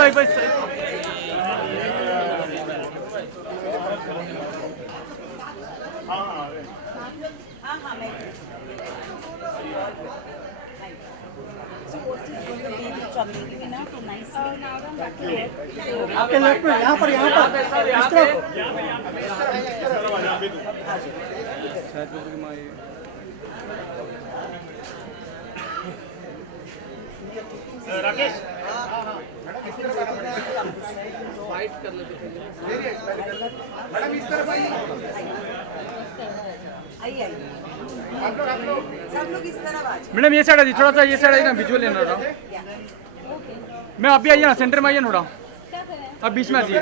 भाई भाई आपके लेफ्ट में यहाँ पर इस तरफ राकेश फाइट कर लेते मैडम इस तरफ आइए सब लोग इस तरफ आ जाओ। मैडम ये साइड आइए, थोड़ा सा ये साइड आइए ना, विजुअल लेना रहा मैं। आप भी आइए ना, सेंटर में आइए थोड़ा, अब बीच में आइए।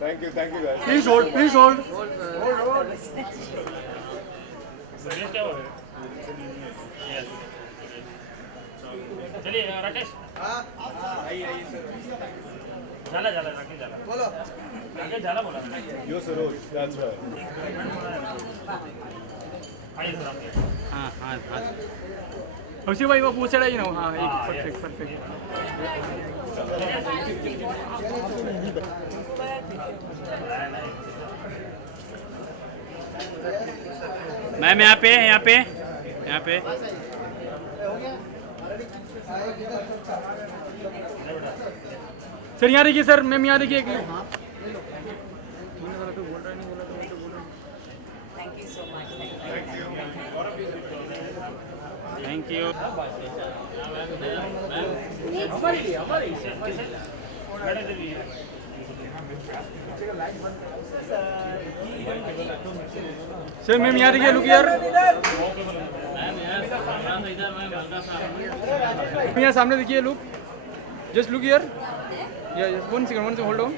Thank you guys please hold, please hold. चलिए राकेश झाला राकेश झाला बोलो राकेश झाला बोला यो सरोज दैट्स राइट आइए सर आप हाँ हाँ हाँ उसी भाई वो पूछ रहा है ना। हाँ परफेक्ट परफेक्ट। मैम यहाँ पे यहाँ पे यहाँ पे सर यहाँ देखिए सर, मैम यहाँ देखिए। Thank you so much. Thank you. Sir ma'am यहाँ देखिए, लुक यार यहाँ सामने देखिए, लुक जस्ट लुक यार। या जस्ट 1 सेकंड होल्ड ऑन।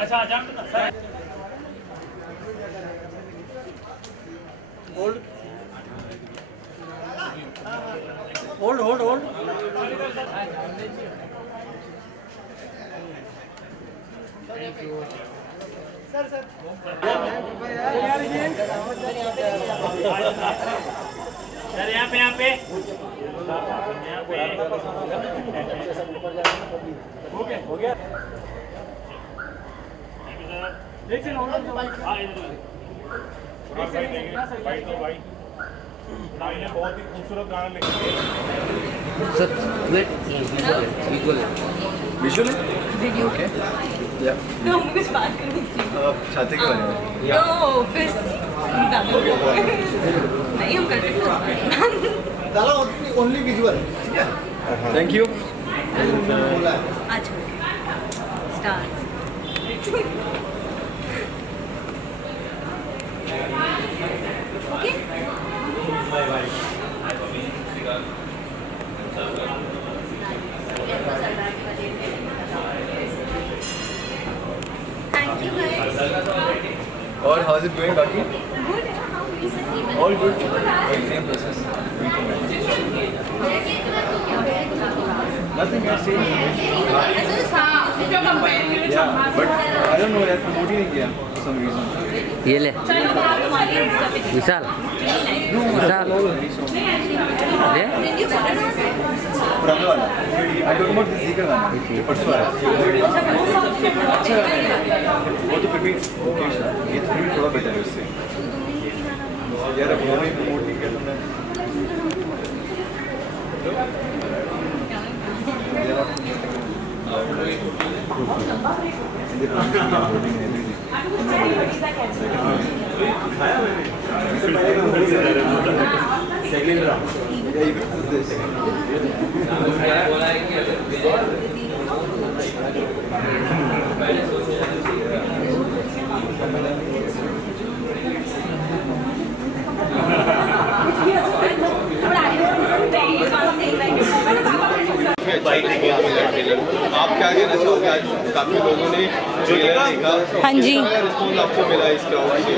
अच्छा जान sir hold hold hold hold. Sir यहाँ पे हो गया। एक सेकंड होल्ड भाई भाई ने बहुत ही खूबसूरत गाना लिखा sir wait visual video okay या तो हम कुछ बात करनी थी। आप छाते के बारे में तो फिर नहीं हम कर सकते दादा ओनली विजुअल, ठीक है। थैंक यू अच्छा stars okay thank you guys. और हाउ इज इट गोइंग बाकी good all good same process nothing I से या बट आई डोंट नो यार प्रमोट ही नहीं किया फॉर सम रीजन ये ले विशाल विशाल ले पुराना वाला आई डोंट नो दिस जिगर गाना ये परसों आया अच्छा वो तो फिर भी ओके ये तो फिर भी थोड़ा बेटर है उससे यार अब दोनों ही प्रमोट नहीं किया तुमने Second round. Yeah, you can put this. आप क्या कहना चाहोगे आज काफी लोगों ने ट्रेलर देखा, हाँ जी। रिस्पॉन्स आपको मिला इस क्राउड से?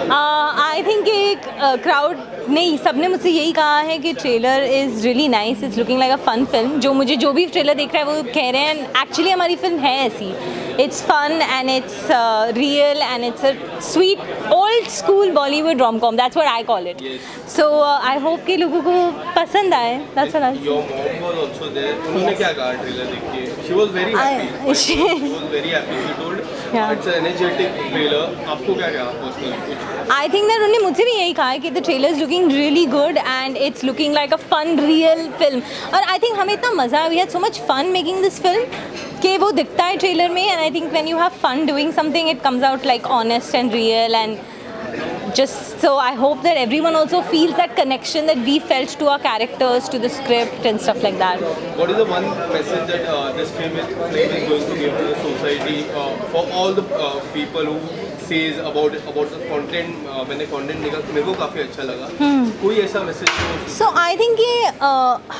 आई थिंक एक क्राउड नहीं, सबने मुझसे यही कहा है कि trailer is really nice, it's looking like a fun film. जो भी ट्रेलर देख रहा है वो कह रहे हैं एक्चुअली हमारी फिल्म है ऐसी, it's fun and it's real and it's a sweet old school Bollywood rom com, that's what I call it. So I hope कि लोगों को पसंद आए, that's what I. Your mom was also there. उन्होंने क्या कहा ट्रेलर देख के? She was very happy. She was very happy. She told it's an energetic trailer. आपको क्या कहा personally? आई थिंक दैट उन्होंने मुझसे भी यही कहा है कि the trailer is looking really good and it's looking like a fun real film. और आई थिंक हमें इतना मज़ा आया, we had so much fun making this film कि वो दिखता है ट्रेलर में। And I think when you have fun doing something it comes out like honest and real and just so I hope that everyone also feels that connection that we felt to our characters, to the script and stuff like that. What is the one message that this film is going to give to the society for all the people who says about the content? मैंने content देखा तो मेरे को काफ़ी अच्छा लगा। कोई ऐसा मैसेज? So I think कि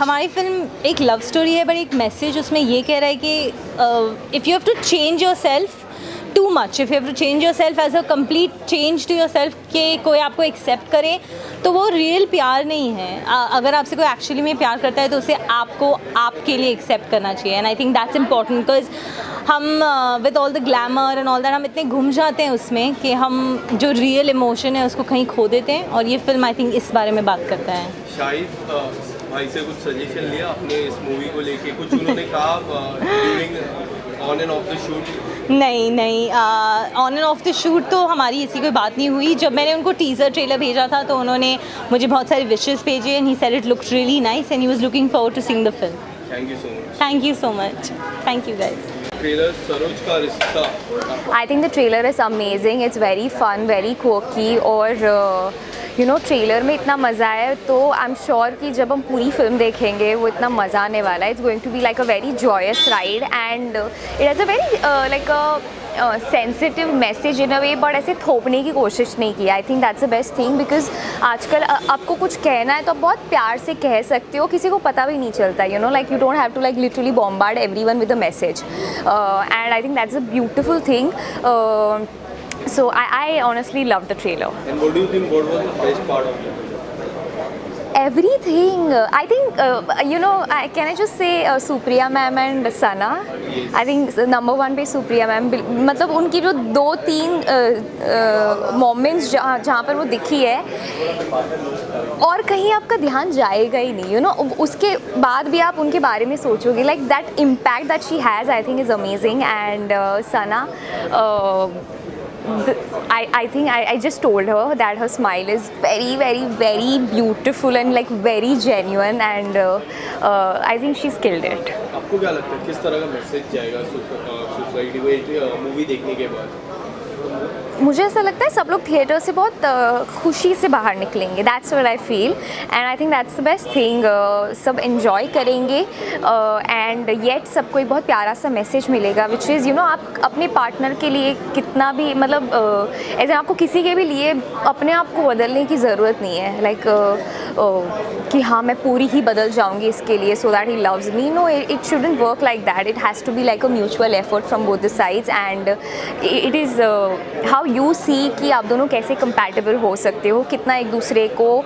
हमारी फिल्म एक लव स्टोरी है, बट एक मैसेज उसमें ये कह रहा है कि if you have to change yourself too much, if you have to change yourself as a complete change to yourself कि कोई आपको एक्सेप्ट करे, तो वो रियल प्यार नहीं है। अगर आपसे कोई एक्चुअली में प्यार करता है तो उसे आपको आपके लिए एक्सेप्ट करना चाहिए। And I think that's important because हम with all the glamour and all that हम इतने घूम जाते हैं उसमें कि हम जो रियल इमोशन है उसको कहीं खो देते हैं। और ये फिल्म आई थिंक इस बारे में बात करता है। शाहिद भाई से कुछ सजेशन लिया अपने इस मूवी को लेके? कुछ उन्होंने कहा during on and off the shoot? नहीं on and off the shoot तो हमारी ऐसी कोई बात नहीं हुई। जब मैंने उनको टीज़र ट्रेलर भेजा था तो उन्होंने मुझे बहुत सारे विशेस भेजे and he said it looked really nice and he was looking forward to seeing the film. Thank you so much. Thank you so much. Thank you guys. Trailer Saroj का रिश्ता, I think the trailer is amazing. It's very fun, very quirky और you know trailer में इतना मज़ा है तो I am sure कि जब हम पूरी फिल्म देखेंगे वो इतना मज़ा आने वाला है। It's going to be like a very joyous ride and it has a very like a sensitive message in a way, but ऐसे थोपने की कोशिश नहीं की। I think that's the best thing because आजकल आपको कुछ कहना है तो आप बहुत प्यार से कह सकते हो, किसी को पता भी नहीं चलता। You know like you don't have to like literally bombard everyone with a message and I think that's a beautiful thing. So I honestly love the trailer. and what do you think what was the best part of it? Everything. I think you know can I just say Supriya ma'am and Sana? Yes. I think number one पे Supriya ma'am, मतलब उनकी जो 2-3 moments जहाँ पर वो दिखी है और कहीं आपका ध्यान जाएगा ही नहीं। यू नो उसके बाद भी आप उनके बारे में सोचोगे like that impact that she has I think is amazing. And Sana I think I just told her that her smile is very very very beautiful and like very genuine and I think she's killed it. आपको क्या लगता है किस तरह का message जाएगा society को एक मूवी देखने के बाद? मुझे ऐसा लगता है सब लोग थिएटर से बहुत खुशी से बाहर निकलेंगे। That's what I feel and I think that's the best thing. सब इन्जॉय करेंगे एंड येट सबको एक बहुत प्यारा सा मैसेज मिलेगा विच इज़ यू नो आप अपने पार्टनर के लिए कितना भी मतलब ऐसे आपको किसी के भी लिए अपने आप को बदलने की ज़रूरत नहीं है लाइक कि हाँ मैं पूरी ही बदल जाऊँगी इसके लिए so that he loves me. No it shouldn't work like that. It has to be like a mutual effort from both the sides and it is how you see कि आप दोनों कैसे कंपैटिबल हो सकते हो, कितना एक दूसरे को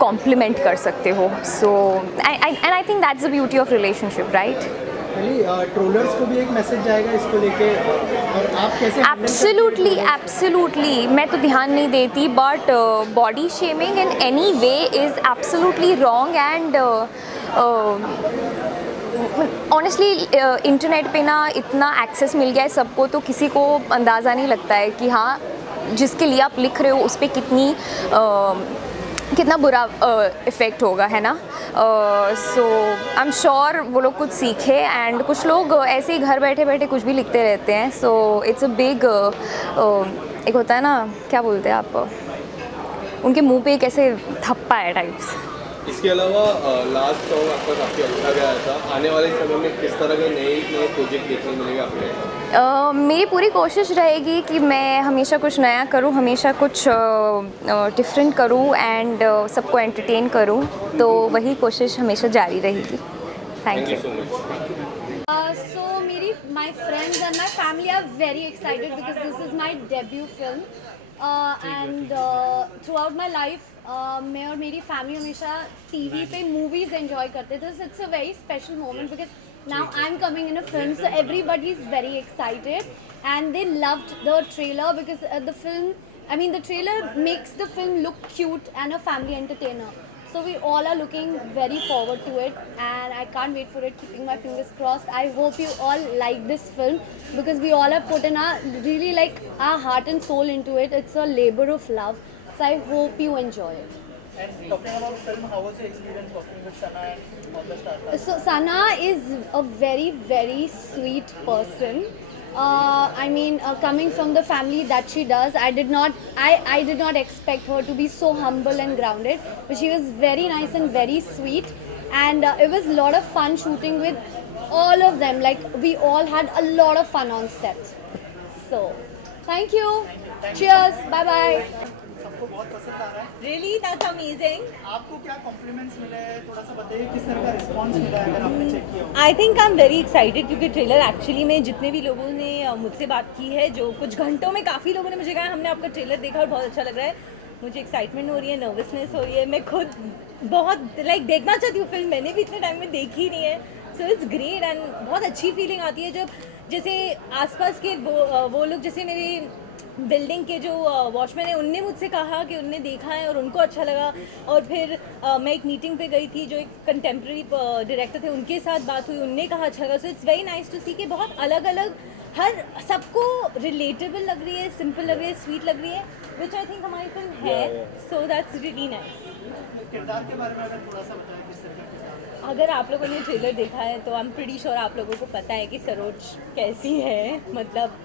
कॉम्प्लीमेंट कर सकते हो। So and I think that's the beauty of relationship right. Trollers को भी एक मैसेज जाएगा इसको लेके और आप कैसे? एब्सोल्युटली मैं तो ध्यान नहीं देती but body shaming in any way is absolutely wrong and honestly internet पे ना इतना एक्सेस मिल गया है सबको तो किसी को अंदाज़ा नहीं लगता है कि हाँ जिसके लिए आप लिख रहे हो उस पर कितना बुरा इफ़ेक्ट होगा, है ना। सो आई एम श्योर वो लोग कुछ सीखे एंड कुछ लोग ऐसे ही घर बैठे बैठे कुछ भी लिखते रहते हैं। सो इट्स अ बिग एक होता है ना क्या बोलते हैं आप, उनके मुंह पे एक ऐसे थप्पा है टाइप्स। इसके अलावा लास्ट सॉन्ग आपका काफ़ी अच्छा गया था। आने वाले समय में किस तरह के नए प्रोजेक्ट देखने मिलेगा आपको? मेरी पूरी कोशिश रहेगी कि मैं हमेशा कुछ नया करूं, हमेशा कुछ डिफरेंट करूं एंड सबको एंटरटेन करूं, तो वही कोशिश हमेशा जारी रहेगी। Thank you so much. So मेरी my friends and my family are very excited because this is my debut film. And throughout my life, मैं और मेरी family हमेशा TV पे movies enjoy करते थे. So it's a very special moment because now I'm coming in a film, so everybody is very excited and they loved the trailer because the trailer makes the film look cute and a family entertainer. So we all are looking very forward to it and I can't wait for it, keeping my fingers crossed. I hope you all like this film because we all have put in our heart and soul into it. It's a labor of love. So I hope you enjoy it. And talking about film, how was your experience working with Sana and all the star cast? So Sana is a very, very sweet person. Coming from the family that she does, I did not expect her to be so humble and grounded, but she was very nice and very sweet, and it was a lot of fun shooting with all of them. Like, we all had a lot of fun on set. So thank you. Cheers. Bye bye. सबको बहुत पसंद आ रहा है. Really, that's amazing. आपको क्या compliments मिले हैं, थोड़ा सा बताइए किस तरह का रिस्पांस मिला है अगर आपने चेक किया हो. I think I am very excited क्योंकि ट्रेलर एक्चुअली में जितने भी लोगों ने मुझसे बात की है, जो कुछ घंटों में काफ़ी लोगों ने मुझे कहा हमने आपका ट्रेलर देखा और बहुत अच्छा लग रहा है. मुझे एक्साइटमेंट हो रही है, नर्वसनेस हो रही है. मैं खुद बहुत देखना चाहती हूँ फिल्म, मैंने भी इतने टाइम में देखी नहीं है. सो इट्स ग्रेट एंड बहुत अच्छी फीलिंग आती है जब जैसे आसपास के वो लोग, जैसे मेरे बिल्डिंग के जो वॉचमैन है, उनने मुझसे कहा कि उनने देखा है और उनको अच्छा लगा. और फिर मैं एक मीटिंग पे गई थी जो एक कंटेम्प्रेरी डायरेक्टर थे, उनके साथ बात हुई, उनने कहा अच्छा लगा. So it's very nice to see कि बहुत अलग अलग, हर सबको रिलेटेबल लग रही है, सिंपल लग रही है, स्वीट लग रही है, विच आई थिंक हमारी फिल्म है. So that's really nice. किरदार के बारे में अगर थोड़ा सा बताएं किस तरह का किरदार है. अगर आप लोगों ने ट्रेलर देखा है तो आई एम प्रीटी श्योर आप लोगों को पता है कि सरोज कैसी है. मतलब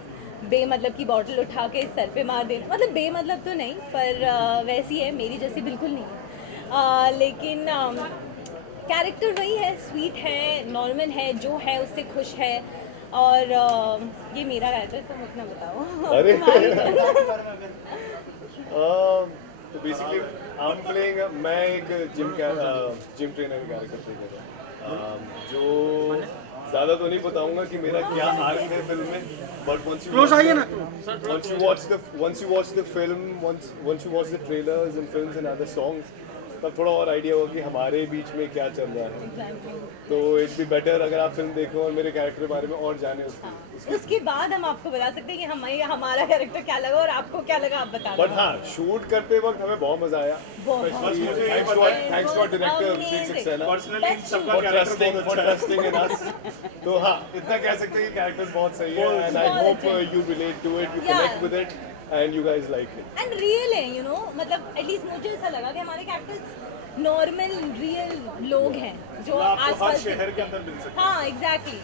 बेमतलब की बॉटल उठा के सर पे मार देना, मतलब बेमतलब तो नहीं पर वैसी है, मेरी जैसी बिल्कुल नहीं है. लेकिन कैरेक्टर वही है, स्वीट है, नॉर्मल है, जो है उससे खुश है. और ये मेरा कैरेक्टर, तुम अपना बताओ. अरे अगर तो बेसिकली आई एम प्लेइंग, मैं एक जिम ट्रेनर का कैरेक्टर प्ले कर रहा हूँ. जो ज़्यादा तो नहीं बताऊंगा कि मेरा क्या आर्क है फिल्म में, but once you watch the film, once you watch the trailers and films and other songs, तब थोड़ा और आइडिया होगा कि हमारे बीच में क्या चल रहा है. तो इट्स बी बेटर अगर आप फिल्म देखो और मेरे कैरेक्टर के बारे में और जाने. उसके बाद हम आपको बता सकते हैं कि हमारा कैरेक्टर क्या लगा और आपको क्या लगा, आप बता. बट हाँ, शूट करते वक्त हमें बहुत मजा आया. Thanks to director Abhishek Saxena for trusting in us. तो हाँ, इतना कह सकते हैं कि कैरेक्टर्स बहुत सही है and I hope you relate to it, you connect with it and you guys like it. And real है, you know, मतलब एटलीस्ट मुझे ऐसा लगा कि हमारे कैरेक्टर्स नॉर्मल रियल लोग हैं जो आसपास शहर के अंदर मिल सकते हैं. हाँ एग्जैक्टली.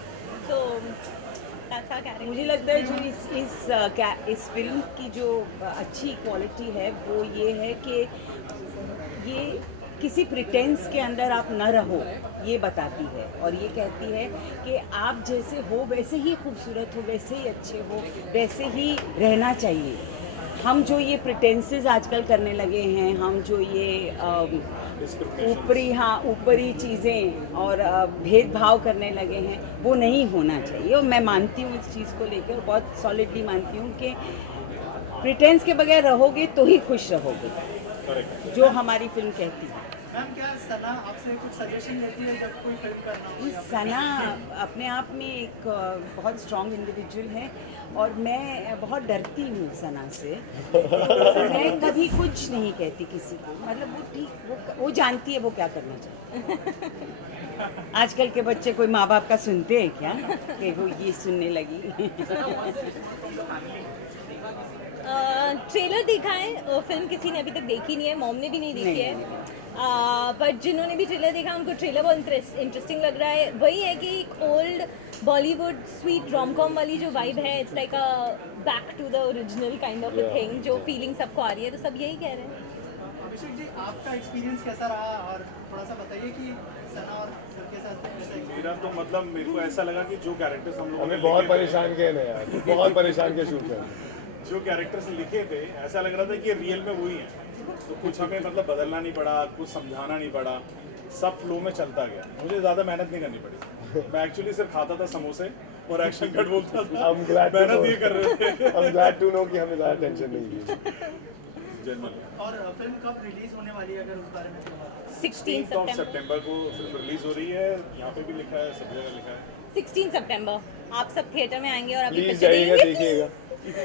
तो that's our character. मुझे लगता है जो इस फिल्म की जो अच्छी क्वालिटी है वो ये है कि ये किसी प्रिटेंस के अंदर आप न रहो, ये बताती है. और ये कहती है कि आप जैसे हो वैसे ही खूबसूरत हो, वैसे ही अच्छे हो, वैसे ही रहना चाहिए. हम जो ये प्रिटेंसेस आजकल करने लगे हैं, हम जो ये ऊपरी चीज़ें और भेदभाव करने लगे हैं, वो नहीं होना चाहिए. और मैं मानती हूँ इस चीज़ को लेकर, बहुत सॉलिडली मानती हूँ कि प्रिटेंस के बगैर रहोगे तो ही खुश रहोगे, जो हमारी फिल्म कहती है. मैम, क्या सना आपसे कुछ सजेशन देती है जब कोई फिल्म करना हो? सना अपने आप में एक बहुत स्ट्रॉन्ग इंडिविजुअल है और मैं बहुत डरती हूँ सना से. मैं कभी कुछ नहीं कहती किसी को, मतलब वो ठीक, वो जानती है वो क्या करना चाहती है. आजकल के बच्चे कोई माँ बाप का सुनते हैं क्या कि वो ये सुनने लगी. ट्रेलर देखा है, फिल्म किसी ने अभी तक देखी नहीं है, मॉम ने भी नहीं देखी है. बट जिन्होंने भी ट्रेलर देखा उनको ट्रेलर बहुत इंटरेस्टिंग लग रहा है. वही है कि एक old Bollywood sweet rom com वाली जो वाइब है, it's like a back to the original kind of a thing, जो फीलिंग सबको आ रही है. तो सब यही कह रहे हैं. अभिषेक जी, आपका एक्सपीरियंस कैसा रहा और थोड़ा सा बताइए कि सना और सर के साथ कैसा एक्सपीरियंस? मेरा तो मतलब मेरे को ऐसा लगा कि जो कैरेक्टर्स हम लोगों ने हमें बहुत परेशान किए ना यार, बहुत परेशान किया शूट में. जो कैरेक्टर्स लिखे थे ऐसा लग रहा था कि रियल में वही है. तो कुछ हमें मतलब बदलना नहीं पड़ा, कुछ समझाना नहीं पड़ा, सब फ्लो में चलता गया. मुझे ज़्यादा मेहनत नहीं करनी पड़ी. मैं एक्चुअली सिर्फ खाता था समोसे और एक्शन कट बोलता था। I'm glad to मेहनत know- ये कर रहे थे I'm glad to know कि हमें ज़्यादा टेंशन नहीं है। जनरली। और फिल्म कब रिलीज होने वाली है, अगर उस बारे में थोड़ा 16 16 सितंबर को फिल्म रिलीज हो रही है। यहाँ पे भी लिखा है, सब जगह लिखा है। 16 सितंबर आप सब थिएटर में आएंगे और अभी प्लीज पिक्चर जाइएगा, देखेंगे। देखिएगा।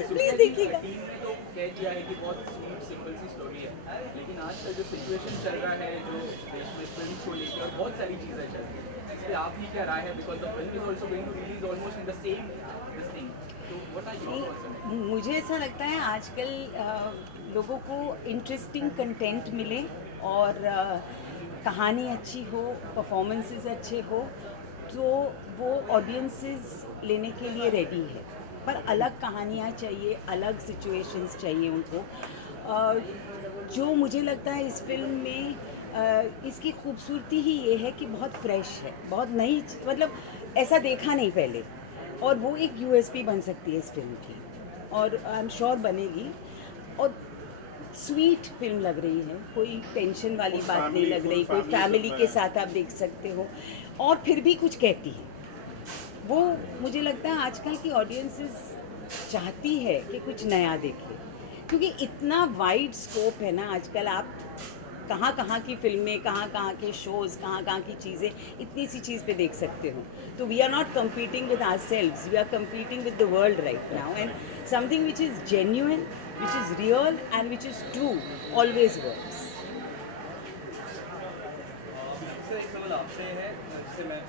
प्लीज देखिएगा। तो कह दिया है कि बहुत स्वीट सिंपल सी स्टोरी है, लेकिन आजकल जो सिचुएशन चल रहा है, जो देश में फिल्म को लेकर बहुत सारी चीज़ें चल रही है, इसलिए आपकी क्या राय है? Because the film is also going to release almost in the same this thing, तो व्हाट आर योर थॉट्स? मुझे ऐसा लगता है आजकल लोगों को इंटरेस्टिंग कंटेंट मिले और कहानी अच्छी हो, परफॉर्मेंसेस अच्छे हो, तो वो ऑडियंसेस लेने के लिए रेडी है। पर अलग कहानियाँ चाहिए, अलग सिचुएशंस चाहिए उनको। जो मुझे लगता है इस फिल्म में इसकी खूबसूरती ही ये है कि बहुत फ्रेश है, बहुत नई, मतलब ऐसा देखा नहीं पहले, और वो एक यूएसपी बन सकती है इस फिल्म की, और आई एम श्योर बनेगी। और स्वीट फिल्म लग रही है, कोई टेंशन वाली बात नहीं लग रही, कोई फैमिली के साथ आप देख सकते हो, और फिर भी कुछ कहती है। वो मुझे लगता है आजकल की ऑडियंसेस चाहती है कि कुछ नया देखे, क्योंकि इतना वाइड स्कोप है ना आजकल। आप कहाँ की फिल्में, कहाँ के शोज़, कहाँ की चीज़ें, इतनी सी चीज़ पे देख सकते हो। तो we are not competing with ourselves, we are competing with the world right now, and something which is genuine, which is real and which is true always works. Sir एक सवाल आपसे है, जिससे मैं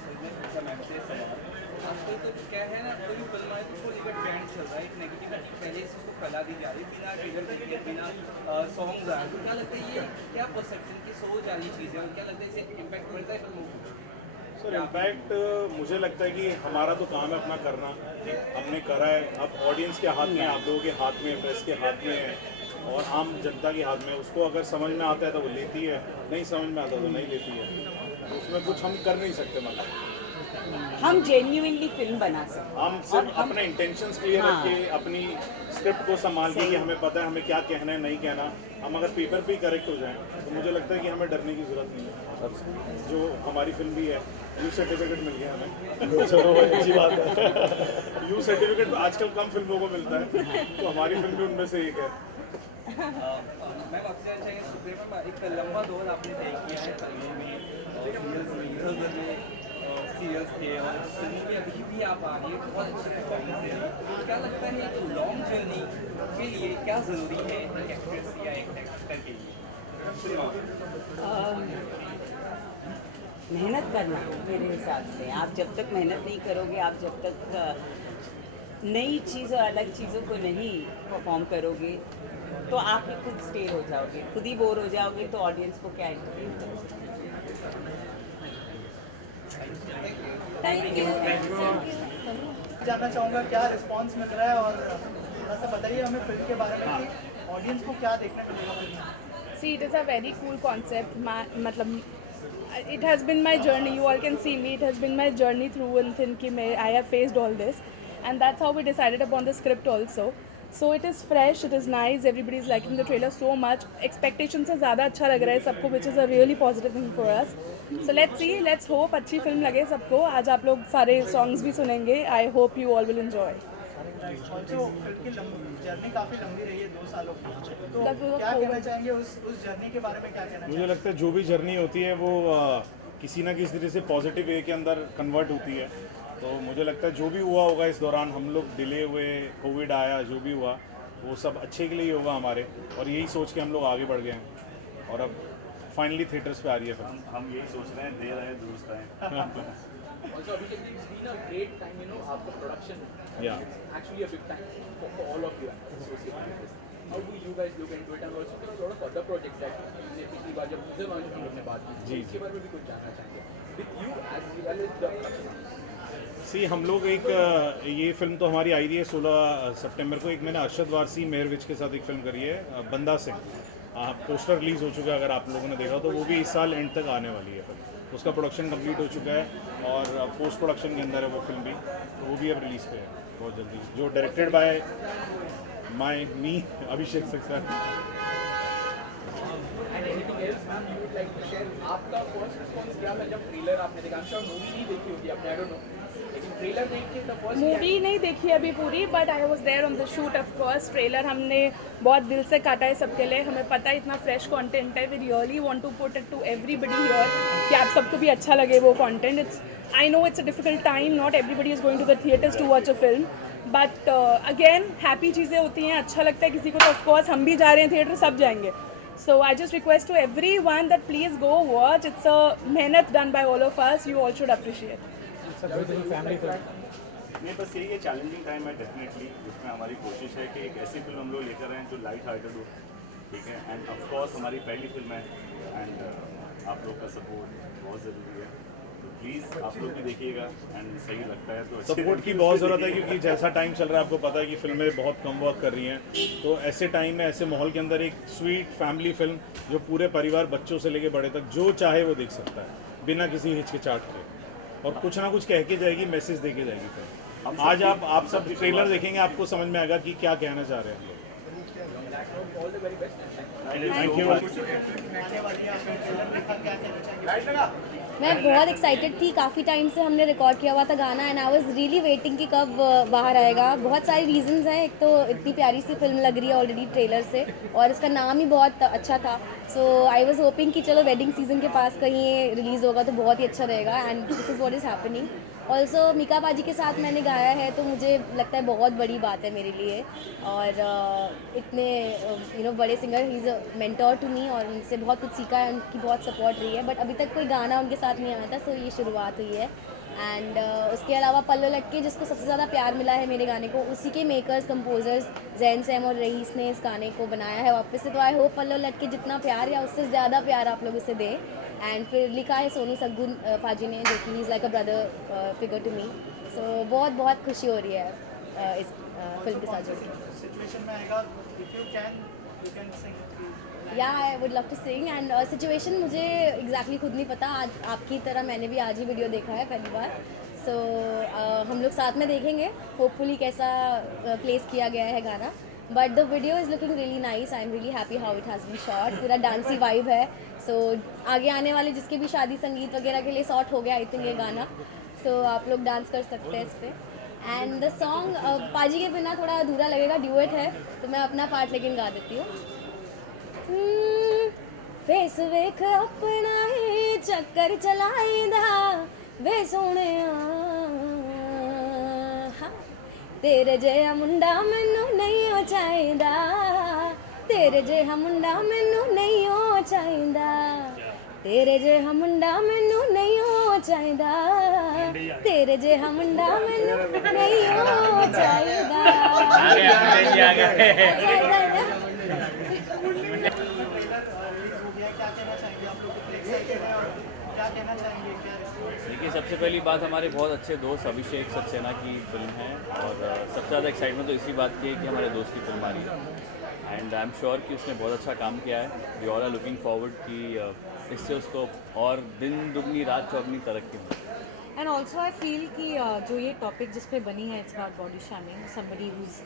मैम से सवाल, आजकल तो क्या है ना, कोई भी फिल्म आए तो उसको लेकर ट्रेंड चल रहा है, एक नेगेटिविटी पहले से उसको फैला दी जा रही है, बिना ट्रेलर देखे, बिना सॉन्ग्स आए, तो क्या लगता है ये क्या परसेप्शन की सोच वाली चीज़ है, और क्या लगता है इससे इम्पैक्ट पड़ता है फिल्मों को? सर इम्पैक्ट मुझे लगता है कि हमारा तो काम है अपना करना, हमने करा है। अब ऑडियंस के हाथ में, आप लोगों के हाथ में, प्रेस के हाथ में है, और आम जनता के हाथ में। उसको अगर समझ में आता है तो वो लेती है, नहीं समझ में आता तो नहीं लेती है। तो उसमें कुछ हम कर नहीं सकते। मतलब हम जेन्युइनली फिल्म बना सकते हैं, हम सिर्फ अपने इंटेंशंस क्लियर हाँ। रख के, अपनी स्क्रिप्ट को संभाल के, कि हमें पता है हमें क्या कहना है, नहीं कहना। हम अगर पेपर पे ही करेक्ट हो जाएं तो मुझे लगता है कि हमें डरने की ज़रूरत नहीं है। जो हमारी फिल्म भी है, यू सर्टिफिकेट मिल गया हमें। चलो अच्छी बात है। यू सर्टिफिकेट आजकल कम फिल्मों को मिलता है, तो हमारी फिल्म भी उनमें से एक है। मैं आपसे जानना चाहेंगे, सुप्रीम में एक लंबा दौर आपने तय किया है फिल्मों में, सीरियल्स थे, और फिल्मों में अभी भी आप आ रही है, बहुत अच्छी परफॉर्मेंस है। तो क्या लगता है कि लॉन्ग जर्नी के लिए क्या ज़रूरी है एक एक्ट्रेस या एक एक्टर के लिए? मेहनत करना मेरे हिसाब से। आप जब तक मेहनत नहीं करोगे, आप जब तक नई चीज़ और अलग चीज़ों को नहीं परफॉर्म करोगे, तो आप ही खुद स्टे हो जाओगे, खुद ही बोर हो जाओगे, तो ऑडियंस को क्या एंटरटेन करोगे। Thank you. जानना चाहूँगा क्या रिस्पांस मिल रहा है, और थोड़ा सा बताइए हमें फिल्म के बारे में कि ऑडियंस को क्या देखने को मिलेगा फिल्म में। See, it is a very cool concept. मतलब it has been my journey. You all can see me. It has been my journey through and thin कि मैं I have faced all this, and that's how we decided upon the script also. So it is fresh, it is nice. Everybody is liking the trailer so much. Expectation से ज़्यादा अच्छा लग रहा है सबको, which is a really positive thing for us. So let's see, let's hope अच्छी film लगे सबको। आज आप लोग सारे songs भी सुनेंगे. I hope you all will enjoy. Also film की जर्नी काफ़ी लंबी रही है, 2 सालों की, तो That was क्या over. कहना चाहेंगे उस जर्नी के बारे में, क्या कहना मुझे चाहेंगे? लगता है जो भी जर्नी होती है वो किसी ना किसी तरह से पॉजिटिव वे के अंदर कन्वर्ट होती है। तो मुझे लगता है जो भी हुआ होगा इस दौरान, हम लोग डिले हुए, कोविड आया, जो भी हुआ वो सब अच्छे के लिए ही होगा हमारे, और यही सोच के हम लोग आगे बढ़ गए हैं, और अब फाइनली थिएटर्स पे आ रही है फिल्म। हम यही सोच रहे हैं, देर आए दुरुस्त आए। Also, Abhishek, it's been a great time, you know, आपका production. Yeah. It's actually a big time for all of you associated with this. How do you guys look into it? And also there are a lot of other projects that हमने पिछली बार जब teaser launch हम लोग ने बात की, जी, इसके बारे में भी कुछ जानना चाहेंगे. With you as well as the production. सी हम लोग एक ये फिल्म तो हमारी आई रही है 16 सितंबर को। एक मैंने अरशद वारसी मेहरविच के साथ एक फिल्म करी है, बंदा सिंह। पोस्टर रिलीज़ हो चुका है, अगर आप लोगों ने देखा तो वो भी इस साल एंड तक आने वाली है फिल्म। उसका प्रोडक्शन कंप्लीट हो चुका है, और पोस्ट प्रोडक्शन के अंदर है वो फिल्म भी, तो वो भी अब रिलीज़ पे है बहुत जल्दी, जो directed by me Abhishek Saxena. And anything else, ma'am, you would like to share? आपका first response क्या था जब ट्रेलर आपने देखा? I'm sure मूवी नहीं देखी होगी आपने, I don't know. लेकिन ट्रेलर देख के द फर्स्ट मूवी नहीं देखी अभी पूरी, but I was there on the shoot of course. Trailer हमने बहुत दिल से काटा है सबके लिए, हमें पता है इतना फ्रेश कंटेंट है। We really want to put it to everybody here कि आप सबको भी अच्छा लगे वो content. It's I know it's a difficult time, not everybody is going to the theatres to watch a film, but again happy चीज़ें होती हैं, अच्छा लगता है किसी को तो ऑफकोर्स हम भी जा रहे हैं थिएटर, सब जाएंगे। So I just request to everyone that please go watch. It's a mehnat done by all of us. You all should appreciate. नहीं, बस यही है, चैलेंजिंग टाइम है डेफिनेटली, जिसमें हमारी कोशिश है कि एक ऐसी फिल्म हम लोग लेकर आएँ जो लाइट हार्टेड हो, ठीक है। एंड ऑफ कोर्स हमारी पहली फिल्म है एंड आप लोग का सपोर्ट बहुत ज़रूरी है, तो प्लीज़ आप लोग भी देखिएगा एंड सही लगता है तो सपोर्ट की बहुत ज़रूरत है, क्योंकि जैसा टाइम चल रहा है आपको पता है कि फिल्में बहुत कम वर्क कर रही हैं, तो ऐसे टाइम में ऐसे माहौल के अंदर एक स्वीट फैमिली फिल्म जो पूरे परिवार बच्चों से लेके बड़े तक जो चाहे वो देख सकता है बिना किसी हिचकिचाहट के, और कुछ ना कुछ कह के जाएगी, मैसेज दे के जाएगी फिल्म। आज आप सब ट्रेलर देखेंगे, आपको समझ में आएगा कि क्या कहना चाह रहे हैं। Thank you. मैं बहुत एक्साइटेड थी, काफ़ी टाइम से हमने रिकॉर्ड किया हुआ था गाना and I was really waiting कि कब बाहर आएगा। बहुत सारे रीजंस हैं, एक तो इतनी प्यारी सी फिल्म लग रही है ऑलरेडी ट्रेलर से, और इसका नाम ही बहुत अच्छा था। सो आई वाज होपिंग कि चलो वेडिंग सीजन के पास कहीं रिलीज़ होगा तो बहुत ही अच्छा रहेगा, and this is what is happening. Also Mika paaji के साथ मैंने गाया है, तो मुझे लगता है बहुत बड़ी बात है मेरे लिए, और इतने बड़े singer, he is a mentor to me, और उनसे बहुत कुछ सीखा है, उनकी बहुत सपोर्ट रही है, बट अभी तक कोई गाना उनके साथ नहीं आया था, सो ये शुरुआत हुई है। एंड उसके अलावा पल्लो लटके, जिसको सबसे ज़्यादा प्यार मिला है मेरे गाने को, उसी के मेकर्स कंपोजर्स जैन सैम और रईस ने इस गाने को बनाया है वापस से। तो आई होप पल्लो लटके जितना प्यार या उससे ज़्यादा प्यार आप लोग उसे दें। एंड फिर लिखा है सोनू सग्गुन पाजी ने, जो कि is like a brother figure to me. So बहुत बहुत खुशी हो रही है इस फिल्म के साथ जुड़कर। सिचुएशन में आएगा, if you can sing. Yeah I would love to sing, and situation मुझे एग्जैक्टली खुद नहीं पता। आज आपकी तरह मैंने भी आज ही वीडियो देखा है पहली बार, सो हम लोग साथ में देखेंगे होपफुली कैसा प्लेस किया गया है गाना। But the video is looking really nice, I am really happy how it has been shot. पूरा डांसी वाइब है, सो आगे आने वाले जिसके भी शादी संगीत वगैरह के लिए शॉट हो गया आई थिंक ये गाना, सो आप लोग डांस कर सकते हैं इस पर। एंड द सॉन्ग पाजी के बिना थोड़ा अधूरा लगेगा, ड्यूएट है, तो मैं अपना पार्ट लेकिन गा देती हूँ। फेस वेख अपना ही चक्कर चलाईंदा वे सोने, तेरे जिहा मुंडा मैनू नहीं हो चाहिदा, तेरे जिहा मुंडा मैनू नहीं हो चाहिदा, तेरे जिहा मुंडा मैनू नहीं हो चाहिदा, तेरे जिहा मुंडा मैनू नहीं हो चाहिदा। देखिए, सबसे पहली बात हमारे बहुत अच्छे दोस्त अभिषेक सक्सेना की फिल्म है, और सबसे ज़्यादा एक्साइटमेंट तो इसी बात की है कि हमारे दोस्त की फिल्म आ रही है, एंड आई एम श्योर कि उसने बहुत अच्छा काम किया है। We all are looking forward कि इससे उसको और दिन दुगनी रात चौगनी तरक्की हो। एंड ऑल्सो आई फील कि जो ये टॉपिक जिस पे बनी है, it's about body shaming, somebody who is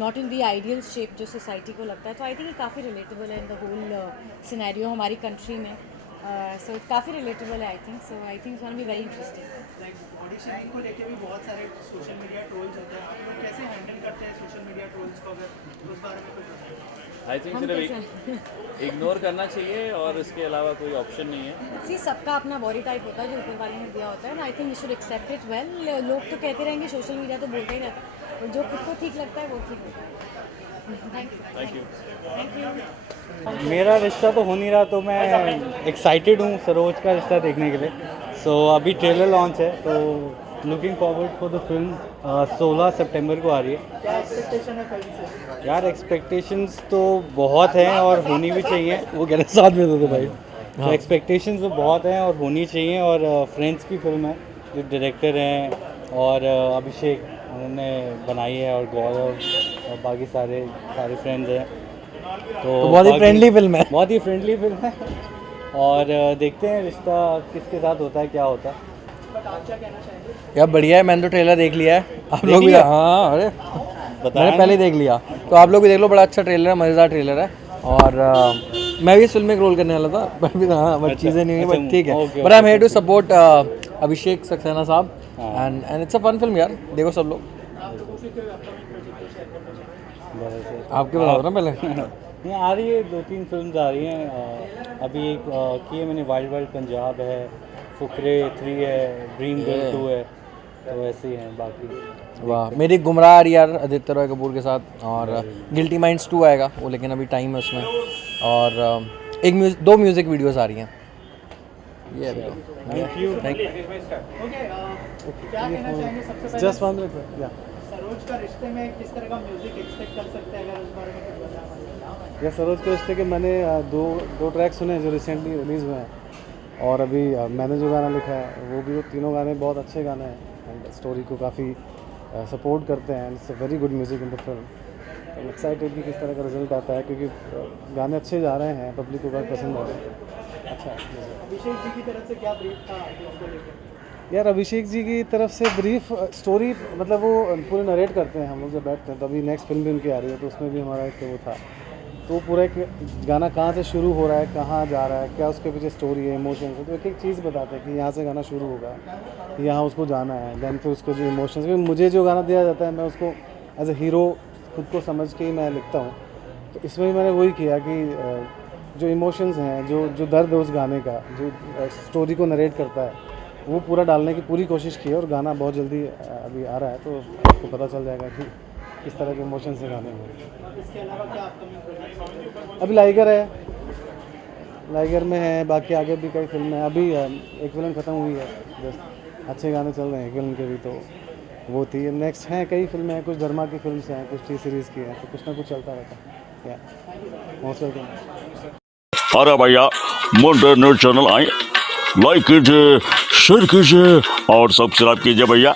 not in the ideal shape जो सोसाइटी को लगता है, तो आई थिंक ये काफ़ी रिलेटेबल है इन द होल सिनेरियो हमारी कंट्री में। सो काफ़ी रिलेटेबल है I think, so I think it's gonna be very interesting. Like body shaming को लेके भी बहुत सारे सोशल मीडिया ट्रोल्स होते हैं, आप लोग कैसे हैंडल करते हैं सोशल मीडिया ट्रोल्स को, अगर उस बारे में कुछ बताएं? आई थिंक सिर्फ इग्नोर करना चाहिए और इसके अलावा कोई ऑप्शन नहीं है। सी सबका अपना बॉडी टाइप होता है जो ऊपर वाले ने दिया होता है, I think you should accept it well. लोग तो कहते रहेंगे, सोशल मीडिया तो बोलता ही रहता है, और जो खुद को ठीक लगता है वो ठीक होता है। Thank you. मेरा रिश्ता तो हो नहीं रहा, तो मैं एक्साइटेड हूँ सरोज का रिश्ता देखने के लिए। सो अभी ट्रेलर लॉन्च है, तो looking forward for the film. 16 सितंबर को आ रही है। क्या एक्सपेक्टेशन है फिल्म से? यार एक्सपेक्टेशंस तो बहुत हैं और होनी भी चाहिए। वो कह रहे साथ में दे दो भाई। तो एक्सपेक्टेशंस तो बहुत हैं और होनी चाहिए, और फ्रेंड्स की फिल्म है, जो डायरेक्टर हैं और अभिषेक उन्होंने बनाई है, और गौरव और बाकी सारे फ्रेंड्स हैं, तो बहुत ही फ्रेंडली फिल्म है। बहुत ही फ्रेंडली फिल्म है, और देखते हैं रिश्ता किसके साथ होता है, क्या होता है। यार बढ़िया है, मैंने तो ट्रेलर देख लिया है। आप लोग भी? हाँ, अरे मैंने पहले देख लिया, तो आप लोग भी देख लो। बड़ा अच्छा ट्रेलर है, मज़ेदार ट्रेलर है, और मैं भी इस फिल्म में एक रोल करने वाला था, बट हाँ, बट चीज़ें नहीं हुई, बट ठीक है। But I am here to support Abhishek Saxena साहब, and it's a fun film यार, देखो सब लोग। आपके बताओ ना पहले। नहीं आ रही है, 2-3 फिल्म्स आ रही हैं। अभी एक की है मैंने, वाइल्ड वाइल्ड पंजाब है, फुकरे 3 है, ड्रीम गर्ल 2 है, तो ऐसे ही हैं बाकी। वाह, मेरी गुमराह आ रही यार आदित्य रॉय कपूर के साथ, और गिल्टी माइंड्स 2 आएगा वो, लेकिन अभी टाइम है उसमें। और एक 2 म्यूज़िक वीडियोस आ रही हैं। ये थैंक यू। क्या कहना चाहेंगे सबसे पहले? जस्ट 1 मिनट या सरोज का रिश्ते में किस तरह का म्यूजिक एक्सपेक्ट कर सकते हैं, अगर उस बारे में कुछ बता पाएं? या सरोज के रिश्ते के मैंने दो ट्रैक सुने हैं जो रिसेंटली रिलीज़ हुए हैं, और अभी मैंने जो गाना लिखा है वो भी, वो तीनों गाने बहुत अच्छे गाने हैं एंड स्टोरी को काफ़ी सपोर्ट करते हैं। It's a very good music in the film. I am excited कि किस तरह का रिजल्ट आता है, क्योंकि गाने अच्छे जा रहे हैं, पब्लिक को काफ़ी पसंद आ रहे हैं। अच्छा अभिषेक जी की तरफ से क्या ब्रीफ था उसको लेकर? यार अभिषेक जी की तरफ से ब्रीफ स्टोरी, मतलब वो पूरे नरेट करते हैं हम लोग जब बैठते हैं। तो अभी नेक्स्ट फिल्म भी उनकी आ रही है, तो उसमें भी हमारा एक वो था, तो पूरा एक गाना कहाँ से शुरू हो रहा है, कहाँ जा रहा है, क्या उसके पीछे स्टोरी है, इमोशंस है, तो एक एक चीज़ बताते हैं कि यहाँ से गाना शुरू होगा, यहाँ उसको जाना है, देन फिर उसके जो इमोशंस, क्योंकि मुझे जो गाना दिया जाता है मैं उसको एज ए हीरो खुद को समझ के ही मैं लिखता हूँ। तो इसमें भी मैंने वही किया कि जो इमोशंस हैं, जो दर्द है उस गाने का, जो स्टोरी को नरेट करता है, वो पूरा डालने की पूरी कोशिश की है। और गाना बहुत जल्दी अभी आ रहा है, तो आपको पता चल जाएगा कि किस तरह के इमोशंस से गाने हैं। इसके अलावा क्या अपकमिंग? अभी लाइगर है, लाइगर में है, बाकी आगे भी कई फिल्म है। अभी एक फिल्म ख़त्म हुई है, जस्ट अच्छे गाने चल रहे हैं फिल्म के भी, तो वो थी। नेक्स्ट हैं कई फिल्में हैं, कुछ धर्मा की फिल्म हैं, कुछ टी सीरीज़ की हैं, तो कुछ ना कुछ चलता रहता है। Most welcome. अरे भैया मुंडे न्यूज़ चैनल आए, लाइक कीजिए, शेयर कीजिए और सब्सक्राइब कीजिए भैया।